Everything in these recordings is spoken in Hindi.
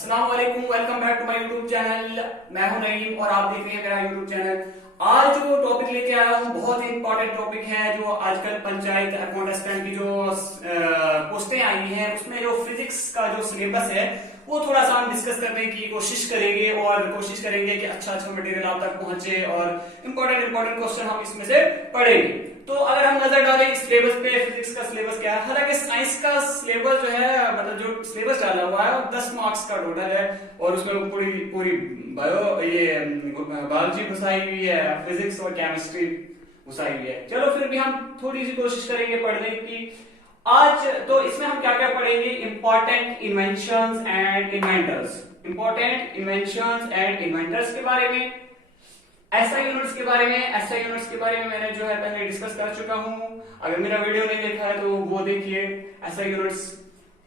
अस्सलाम वालेकुम, welcome back to my YouTube channel. मैं हूं नईम और आप देख रहे हैं मेरा यूट्यूब चैनल। आज जो टॉपिक लेके आया हूं बहुत ही इंपॉर्टेंट टॉपिक है। जो आजकल पंचायत अकाउंट असिस्टेंट की जो पोस्टें आई हैं उसमें जो फिजिक्स का जो सिलेबस है वो थोड़ा सा हम डिस्कस करने की कोशिश करेंगे और कोशिश करेंगे कि अच्छा अच्छा मटेरियल आप तक पहुंचे और इंपॉर्टेंट क्वेश्चन हम इसमें से पढ़ेंगे। तो अगर हम नजर डालें इस सिलेबस पे, फिजिक्स का सिलेबस क्या है। हालांकि साइंस का सिलेबस जो है मतलब जो सिलेबस डाला हुआ है वो 10 मार्क्स का टोटल है और उसमें पूरी पूरी बायोलॉजी घुसाई हुई है, फिजिक्स और केमिस्ट्री घुसाई हुई है। चलो फिर भी हम थोड़ी सी कोशिश करेंगे पढ़ने की। आज तो इसमें हम क्या क्या पढ़ेंगे, important inventions and inventors, important inventions and inventors के बारे में, एसआई यूनिट्स के बारे में। एसआई यूनिट्स के बारे में मैंने जो है पहले डिस्कस कर चुका हूं, अगर मेरा वीडियो नहीं देखा है तो वो देखिए, एसआई यूनिट्स।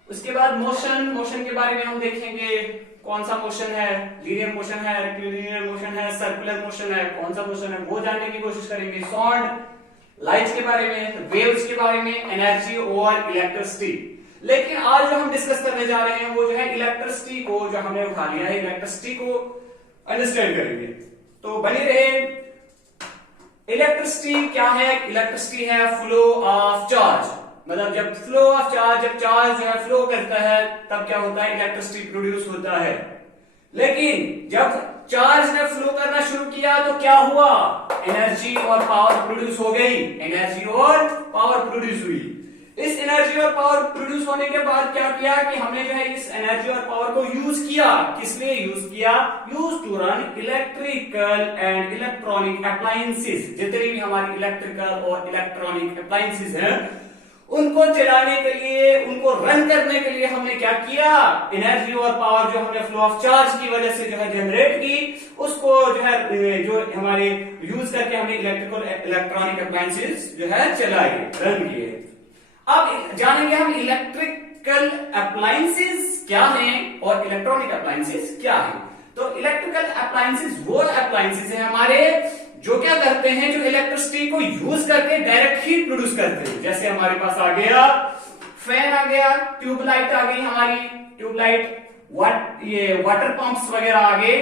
उसके बाद मोशन के बारे में हम देखेंगे कौन सा मोशन है, लीनियर मोशन है, रेक्टिलिनियर मोशन है, सर्कुलर मोशन है, कौन सा मोशन है वो जानने की कोशिश करेंगे। साउंड, लाइट्स के बारे में, वेव्स के बारे में, एनर्जी और इलेक्ट्रिसिटी। लेकिन आज जो हम डिस्कस करने जा रहे हैं वो जो है इलेक्ट्रिसिटी को, जो हमने उठा लिया है इलेक्ट्रिसिटी को अंडरस्टैंड करेंगे, तो बने रहे। इलेक्ट्रिसिटी क्या है? इलेक्ट्रिसिटी है फ्लो ऑफ चार्ज, मतलब जब फ्लो ऑफ चार्ज, जब चार्ज जो है फ्लो करता है तब क्या होता है, इलेक्ट्रिसिटी प्रोड्यूस होता है। लेकिन जब चार्ज ने फ्लो करना शुरू किया तो क्या हुआ, एनर्जी और पावर प्रोड्यूस हो गई, एनर्जी और पावर प्रोड्यूस हुई। इस एनर्जी और पावर प्रोड्यूस होने के बाद क्या किया कि हमने जो है इस एनर्जी और पावर को यूज किया। किस लिए यूज किया? Use to run electrical and electronic appliances. जितने भी हमारी इलेक्ट्रिकल और इलेक्ट्रॉनिक अप्लायंसेस हैं उनको चलाने के लिए, उनको रन करने के लिए हमने क्या किया, एनर्जी और पावर जो हमने फ्लो ऑफ चार्ज की वजह से जो है जनरेट की, उसको जो है जो हमारे यूज करके हमने इलेक्ट्रिकल इलेक्ट्रॉनिक अप्लायंसेस जो है चलाए, रन किए। अब जानेंगे हम इलेक्ट्रिकल अप्लायंसेस क्या हैं और इलेक्ट्रॉनिक अप्लायंसेस क्या हैं। तो इलेक्ट्रिकल अप्लायंसेस वो अप्लायंसेस हैं हमारे जो क्या करते हैं, जो इलेक्ट्रिसिटी को यूज करके डायरेक्ट हीट प्रोड्यूस करते हैं। जैसे हमारे पास आ गया फैन, आ गया ट्यूबलाइट, आ गई हमारी ट्यूबलाइट, ये वाटर पंप्स वगैरह आ गए,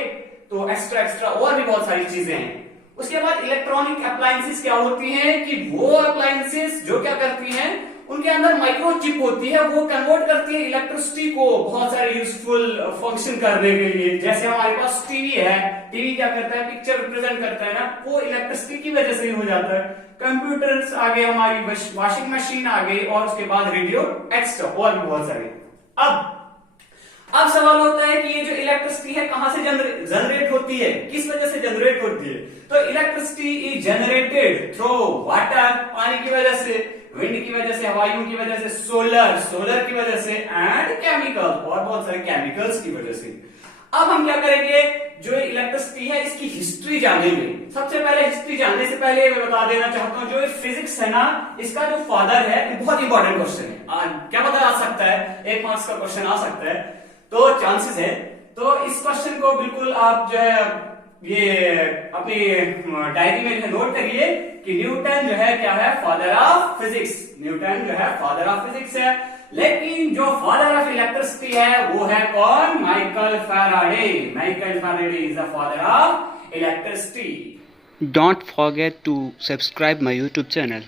तो एक्स्ट्रा और भी बहुत सारी चीजें हैं। उसके बाद इलेक्ट्रॉनिक अप्लायंसेस क्या होती हैं कि वो अप्लायंसेस जो क्या करती हैं, उनके अंदर माइक्रोचिप होती है, वो कन्वर्ट करती है इलेक्ट्रिसिटी को बहुत सारे यूजफुल फंक्शन करने के लिए। जैसे हमारे पास टीवी है, टीवी क्या करता है, पिक्चर रिप्रेजेंट करता है ना, वो इलेक्ट्रिसिटी की वजह से ही हो जाता है। कंप्यूटर्स आ गए, हमारी वॉशिंग मशीन आ गई, और उसके बाद रेडियो एक्स्ट्रा और भी बहुत सारे। अब सवाल होता है कि ये जो इलेक्ट्रिसिटी है कहां से जनरेट होती है, किस वजह से जनरेट होती है। तो electricity is generated through water, पानी की वजह से, विंड की वजह से, हवाइयों की वजह से, सोलर की वजह से, एंड केमिकल और बहुत सारे केमिकल्स की वजह से। अब हम क्या करेंगे, जो इलेक्ट्रिसिटी है इसकी हिस्ट्री जानेंगे। सबसे पहले हिस्ट्री जानने से पहले मैं बता देना चाहता हूं, जो फिजिक्स है ना, इसका जो फादर है ये बहुत इंपॉर्टेंट क्वेश्चन है। क्या पता आ सकता है, 1 मार्क्स का क्वेश्चन आ सकता है, तो चांसेस है। तो इस क्वेश्चन को बिल्कुल आप जो है ये अपनी डायरी में नोट करिए कि न्यूटन जो है क्या है, फादर ऑफ फिजिक्स। न्यूटन जो है फादर ऑफ फिजिक्स है, लेकिन जो फादर ऑफ इलेक्ट्रिसिटी है वो है कौन, Michael Faraday. Michael Faraday is the father of electricity. Don't forget to subscribe my YouTube channel.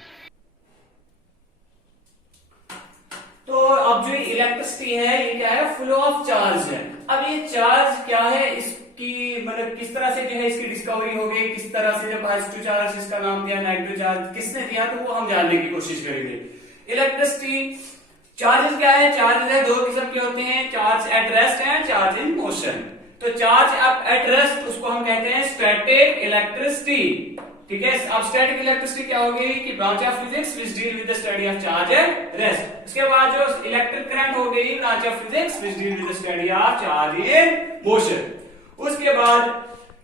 तो अब जो इलेक्ट्रिसिटी है ये क्या है, फ्लो ऑफ चार्ज है। अब ये चार्ज क्या है, इसकी मतलब किस तरह से जो है इसकी डिस्कवरी हो गई, किस तरह से, जब पॉजिटिव चार्ज इसका नाम दिया, नेगेटिव चार्ज किसने दिया, तो वो हम जानने की कोशिश करेंगे। इलेक्ट्रिसिटी चार्जेस क्या है, चार्जेस है 2 किस्म के होते हैं, charge at rest and charge in motion. तो चार्ज एट रेस्ट उसको हम कहते हैं स्टैटिक इलेक्ट्रिसिटी, ठीक है। अब स्टैटिक इलेक्ट्रिसिटी क्या होगी कि branch of physics which deal with the study of charge at rest. उसके बाद जो इलेक्ट्रिक करंट हो गई branch of physics which deal with the study of charge in motion. उसके बाद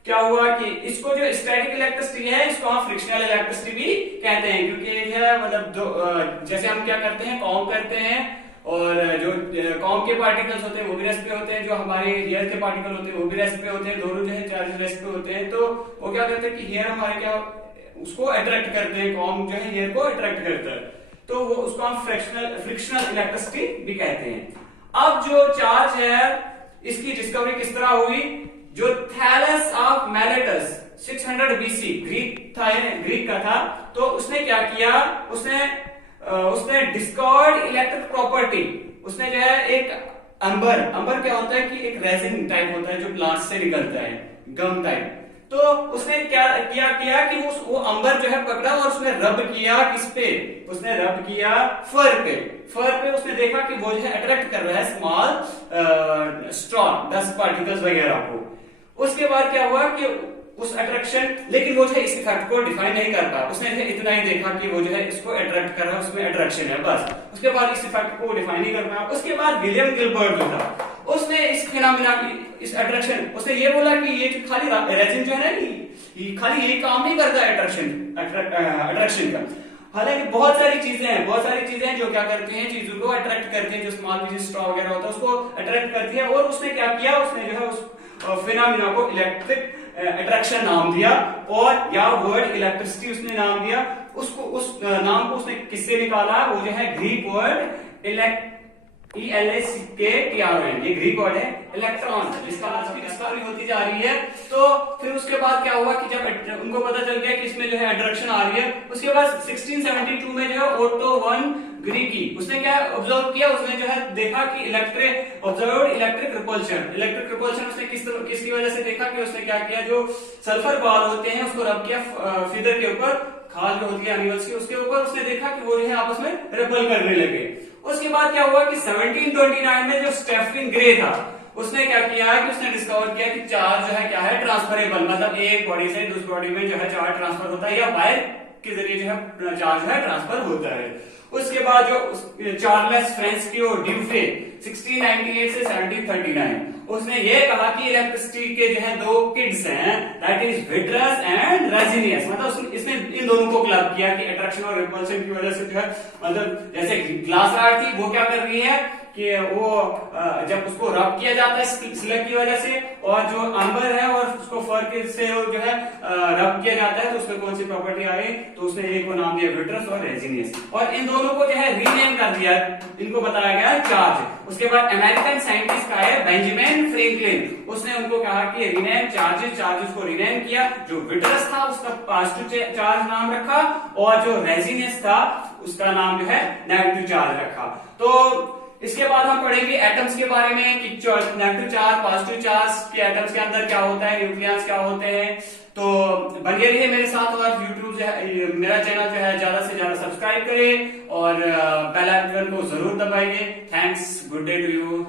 क्या हुआ कि इसको जो स्टैटिक इलेक्ट्रिसिटी है इसको हम फ्रिक्शनल इलेक्ट्रिसिटी भी कहते हैं, क्योंकि ये है मतलब जैसे हम क्या करते हैं, कॉम्ब करते हैं, और जो कॉम्ब के पार्टिकल्स होते हैं वो भी रेस्ट पे होते हैं, जो हमारे हेयर के पार्टिकल होते हैं वो भी रेस्ट पे होते हैं, दोनों जो है चार्ज रेस्ट पे होते हैं। तो वो क्या करते हैं कि हेयर हमारे क्या उसको अट्रैक्ट करते हैं, कॉम्ब जो है हेयर को अट्रैक्ट करता है, तो वो उसको हम फ्रिक्शनल इलेक्ट्रिसिटी भी कहते हैं। अब जो चार्ज है इसकी डिस्कवरी किस तरह हुई? जो थैलस ऑफ मैलेटस 600 बीसी ग्रीक का था, तो उसने क्या किया, उसने डिस्कवर्ड इलेक्ट्रिक प्रॉपर्टी। उसने जो है एक अंबर क्या होता है कि एक रेजिन टाइप होता है जो प्लांट से निकलता है, गम टाइप। तो उसने क्या किया कि वो अंबर जो है पकड़ा और उसने रब किया किस पे? उसने रब किया फर पे उसने देखा कि वो जो है अट्रैक्ट कर रहा है स्मॉल स्ट्रॉन, डस्ट पार्टिकल्स वगैरह को। उसके बाद क्या हुआ कि उस अट्रैक्शन, लेकिन वो जो है इस इफेक्ट को डिफाइन नहीं कर पाया। उसने इतना ही देखा कि वो जो है इसको अट्रैक्ट कर रहा है, उसमें अट्रैक्शन है बस। उसके बाद इस इफेक्ट को डिफाइन नहीं कर पाया। उसके बाद विलियम गिलबर्ट जो था, उसने इस फिनोमेना, इस अट्रैक्शन, उसने ये बोला कि ये जो खाली रेजिन जो है ना, ये खाली ये काम नहीं करता अट्रैक्शन का। हालांकि बहुत सारी चीजें हैं जो क्या करती हैं, चीजों को अट्रैक्ट करती हैं। जो स्मॉल पीस स्ट्रॉ वगैरह होता है उसको अट्रैक्ट करती है। और उसने क्या किया, उसने जो है उस फिनोमेना को इलेक्ट्रिक अट्रैक्शन नाम दिया, और या वर्ड इलेक्ट्रिसिटी उसने नाम दिया। उसको उस नाम को उसने किससे निकाला? वो जो है ग्रीक वर्ड ELECTRON, ये ग्रीक वर्ड है इलेक्ट्रॉन, जिसका आज की डिस्कवरी होती जा रही है। तो फिर उसके बाद क्या हुआ कि जब उनको पता चल गया कि इसमें जो है अट्रैक्शन आ रही है, उसके बाद 1672 में जो है ओटो वन ग्रीकी, उसने क्या ऑब्जर्व किया, उसने जो है देखा कि इलेक्ट्रिक रिपल्शन उसने किसकी वजह से देखा कि उसने क्या किया, जो सल्फर बाल होते हैं उसको रब किया फिदर के ऊपर, खाल जो होती है एनिमल्स की, उसके ऊपर। उसने देखा कि वो जो है आपस में रिपल करने लगे। उसके बाद क्या हुआ कि 1729 में जो स्टेफन ग्रे था, उसने क्या किया कि उसने डिस्कवर किया कि चार्ज जो है क्या है, ट्रांसफरेबल, मतलब एक बॉडी से दूसरी बॉडी में जो है चार्ज ट्रांसफर होता है, या वायर के जरिए जो है चार्ज है ट्रांसफर होता है। उसके बाद जो चार्ल्स फ्रेंस्कियो ड्यूफे 1698 से 1739, उसने ये कहा कि इलेक्ट्रिसिटी के जो है दो किड्स हैं, that is vitreous and resinous. मतलब इसने इन दोनों को क्लब किया कि अट्रैक्शन और रिपल्शन की वजह से जो है, मतलब जैसे ग्लास रॉड थी वो क्या कर रही है कि वो जब उसको रब किया जाता है स्लग की वजह से, और जो अंबर है और उसको फर से जो है रब किया जाता है, तो उसमें कौन सी प्रॉपर्टी आई? तो उसने एक को नाम दिया विट्रस और रेजिनियस, और इन दोनों को जो है रीनेम कर दिया, इनको बताया गया चार्ज। उसके बाद अमेरिकन साइंटिस्ट का है बेंजामिन फ्रैंकलिन, उसने उनको कहा कि रीनेम चार्जेस को रीनेम किया। जो विट्रस था उसका पॉजिटिव चार्ज नाम रखा, और जो रेजिनियस था उसका नाम जो है नेगेटिव चार्ज रखा। तो इसके बाद हम पढ़ेंगे एटम्स के बारे में कि नेगेटिव चार्ज, पॉजिटिव चार्ज के एटम्स के अंदर क्या होता है, न्यूक्लियस क्या होते हैं। तो बने रहिए मेरे साथ, और यूट्यूब जो है, मेरा चैनल जो है ज्यादा से ज्यादा सब्सक्राइब करें और बेल आइकन को जरूर दबाइए। Thanks, good day to you.